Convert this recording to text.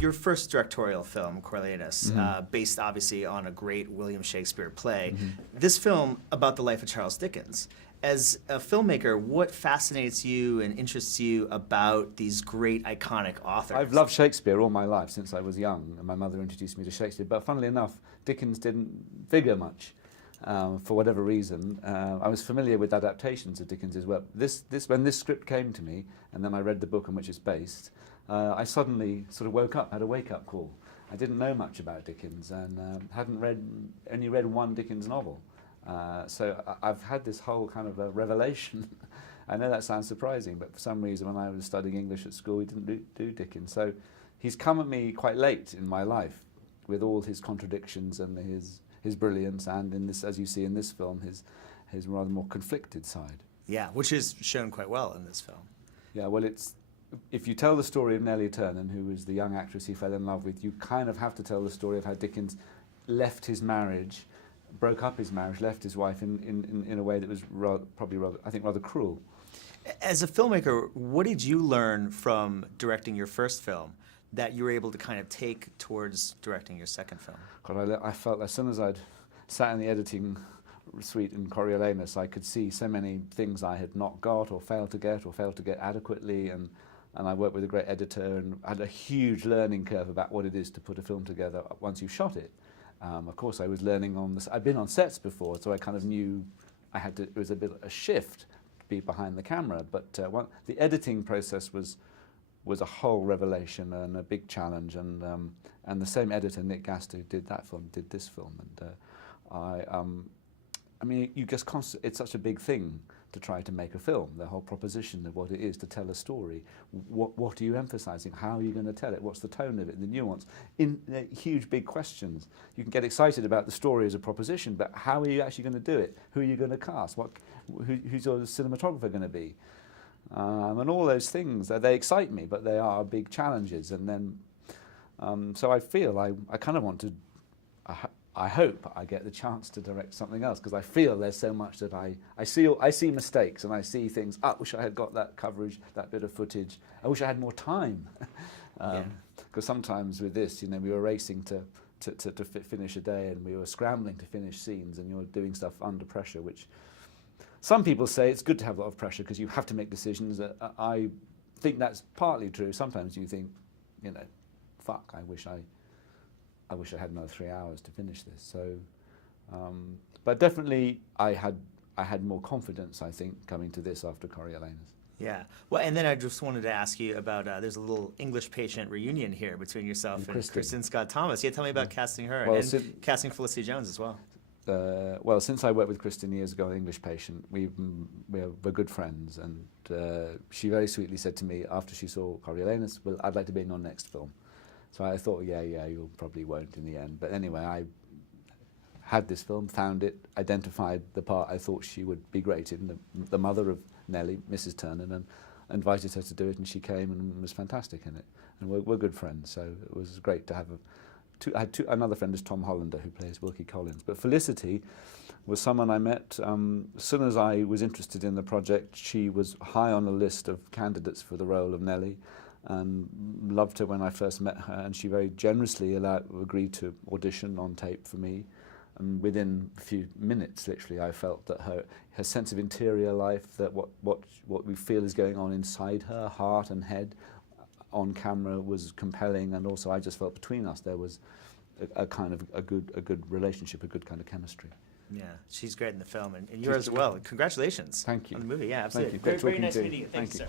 your first directorial film, Coriolanus, based obviously on a great William Shakespeare play. This film about the life of Charles Dickens. As a filmmaker, what fascinates you and interests you about these great iconic authors? I've loved Shakespeare all my life since I was young, and my mother introduced me to Shakespeare. But funnily enough, Dickens didn't figure much for whatever reason. I was familiar with adaptations of Dickens's work. When this script came to me, and then I read the book on which it's based, I suddenly sort of woke up, had a wake-up call. I didn't know much about Dickens, and only read one Dickens novel. So I've had this whole kind of a revelation. I know that sounds surprising, but for some reason when I was studying English at school, we didn't do Dickens. So he's come at me quite late in my life with all his contradictions and his brilliance, and in this, as you see in this film, his rather more conflicted side. Yeah, which is shown quite well in this film. Yeah, well, if you tell the story of Nellie Turner, who was the young actress he fell in love with, you kind of have to tell the story of how Dickens left his marriage, broke up his marriage, left his wife in a way that was rather cruel. As a filmmaker, what did you learn from directing your first film that you were able to kind of take towards directing your second film? God, I felt as soon as I'd sat in the editing suite in Coriolanus, I could see so many things I had not got or failed to get adequately, and I worked with a great editor and had a huge learning curve about what it is to put a film together once you've shot it. Of course, I was learning on this. I'd been on sets before, so I kind of knew it was a bit of a shift to be behind the camera. But the editing process was a whole revelation and a big challenge. And the same editor, Nick Gaster, who did that film, did this film. And I mean, it's such a big thing to try to make a film, the whole proposition of what it is to tell a story. What are you emphasizing? How are you going to tell it? What's the tone of it, the nuance? Huge, big questions. You can get excited about the story as a proposition, but how are you actually going to do it? Who are you going to cast? Who's your cinematographer going to be? And all those things, they excite me, but they are big challenges. And then, so I feel I kind of want to, I hope I get the chance to direct something else, because I feel there's so much that I see mistakes, and I see things. I wish I had got that coverage, that bit of footage. I wish I had more time, because sometimes with this, we were racing to finish a day, and we were scrambling to finish scenes, and you're doing stuff under pressure, which some people say it's good to have a lot of pressure because you have to make decisions. I think that's partly true. Sometimes you think, fuck, I wish I had another 3 hours to finish this. So, but definitely I had more confidence, I think, coming to this after Coriolanus. Yeah. Well, and then I just wanted to ask you about, there's a little English patient reunion here between yourself and Kristen Scott Thomas. Yeah, tell me about casting her, and casting Felicity Jones as well. Well, since I worked with Kristen years ago on English Patient, we're good friends, and she very sweetly said to me after she saw Coriolanus, well, I'd like to be in your next film. So I thought, yeah, you probably won't in the end. But anyway, I had this film, found it, identified the part I thought she would be great in, the mother of Nellie, Mrs. Turner, and invited her to do it, and she came and was fantastic in it. And we're good friends, so it was great to have another friend is Tom Hollander, who plays Wilkie Collins. But Felicity was someone I met as soon as I was interested in the project. She was high on a list of candidates for the role of Nellie, and loved her when I first met her, and she very generously agreed to audition on tape for me. And within a few minutes, literally, I felt that her sense of interior life, that what we feel is going on inside her heart and head on camera was compelling, and also I just felt between us there was a kind of a good relationship, a good kind of chemistry. Yeah, she's great in the film, and yours as well. Congratulations. Thank you. On the movie, yeah, absolutely. Thank you. Very nice meeting you. Thank you, sir.